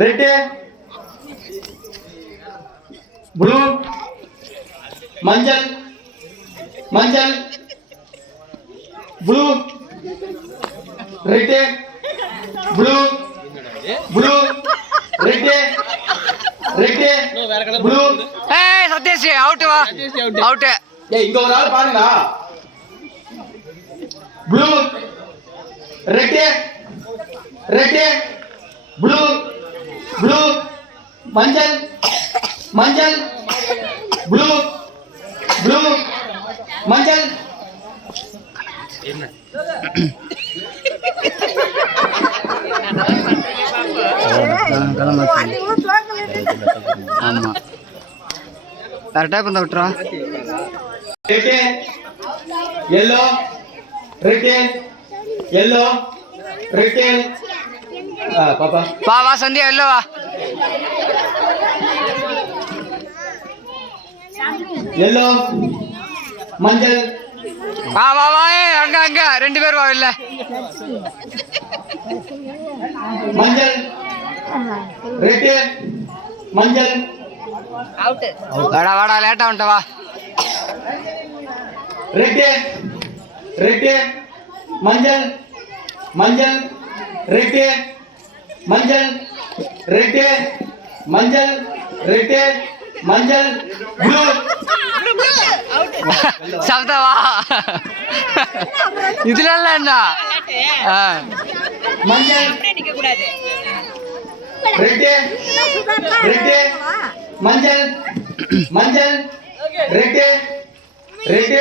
Red blue மஞ்சள் மஞ்சள் blue red blue blue red red blue. ஏய் சதீஷ் அவுட் வா அவுட். ஏய் இங்க ஒரு ஆள் பாருடா. Blue red red blue blue மஞ்சள் மஞ்சள் ப்ளூ ப்ளூ மஞ்சள். ஆமா கரெக்டா பண்ண விட்டுறா. Red yellow red yellow red. பாப்பா வா வா சந்தியா இல்ல வா. yellow மஞ்சள். வா வா வா அங்க அங்க ரெண்டு பேர் வா இல்ல. மஞ்சள் ரெட் மஞ்சள் அவுட். வாடா வாடா லேட்டா வந்துட்ட வா. ரெட் ரெட் மஞ்சள் மஞ்சள் ரெட் மஞ்சள் ரெட் மஞ்சள் ரெட் மஞ்சள் ப்ளூ. சப்தா வா இதுல என்ன மஞ்சள் ரெட் ரெட் மஞ்சள் மஞ்சள் ரெட் ரெட்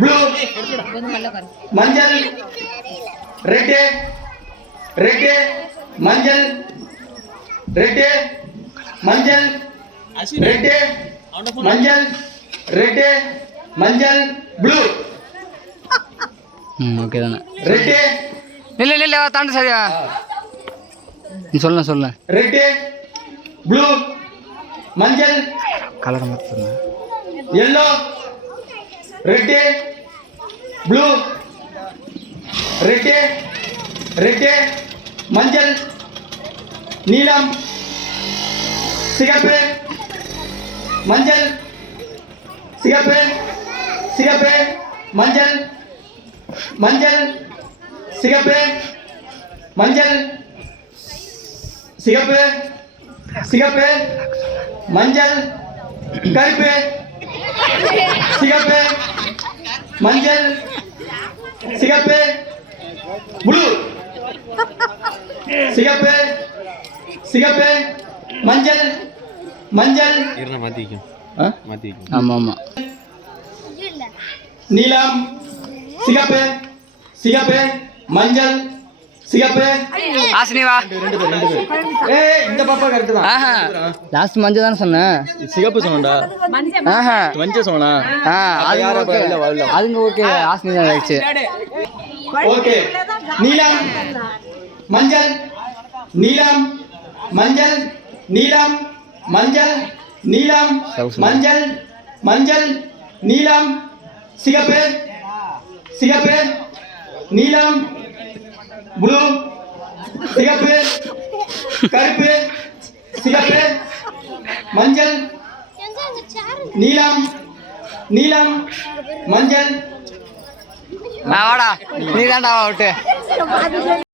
ப்ளூ மஞ்சள் ரெட் ரெட் மஞ்சள் ரெட் மஞ்சள் ரெட் மஞ்சள் ரெட் மஞ்சள் ப்ளூ. ஓகே தானே. ரெட் இல்ல இல்ல தாண்டி சரியா நீ சொல்ல சொல்ல. ரெட் ப்ளூ மஞ்சள் கலர் மட்டும் சொல்ல. yellow red blue red red மஞ்சள் நீலம் சிகப்பு மஞ்சள் சிகப்பு சிகப்பு மஞ்சள் மஞ்சள் சிகப்பு மஞ்சள் சிகப்பு சிகப்பு மஞ்சள் கருப்பு சிகப்பு மஞ்சள் சிகப்பு ப்ளூ சிகப்பு சிகப்பு மஞ்சள் மஞ்சள். ஆமா ஆமா. நீலம் சிகப்பு சிகப்பு மஞ்சள் சிகப்பு. ஆசினி வா. ஏய் இந்த பாப்பா கரெக்ட் தான். ஆஹா லாஸ்ட் மஞ்சள் தான சொன்னேன். சிகப்பு சொன்னடா. ஆஹா மஞ்சள் சொன்னா. அது ஓகே அதுங்க ஓகே. ஆசினி தான் ஆயிடுச்சு. ஓகே நீலம் மஞ்சள் நீலம் மஞ்சள் நீலம் மஞ்சள் நீலம் மஞ்சள் மஞ்சள் நீலம் சிகப்பு சிகப்பு நீலம் ப்ளூ சிகப்பு கருப்பு சிகப்பு மஞ்சள் நீலம் நீலம் மஞ்சள். வாடா நீ தான்டா அவுட்டு.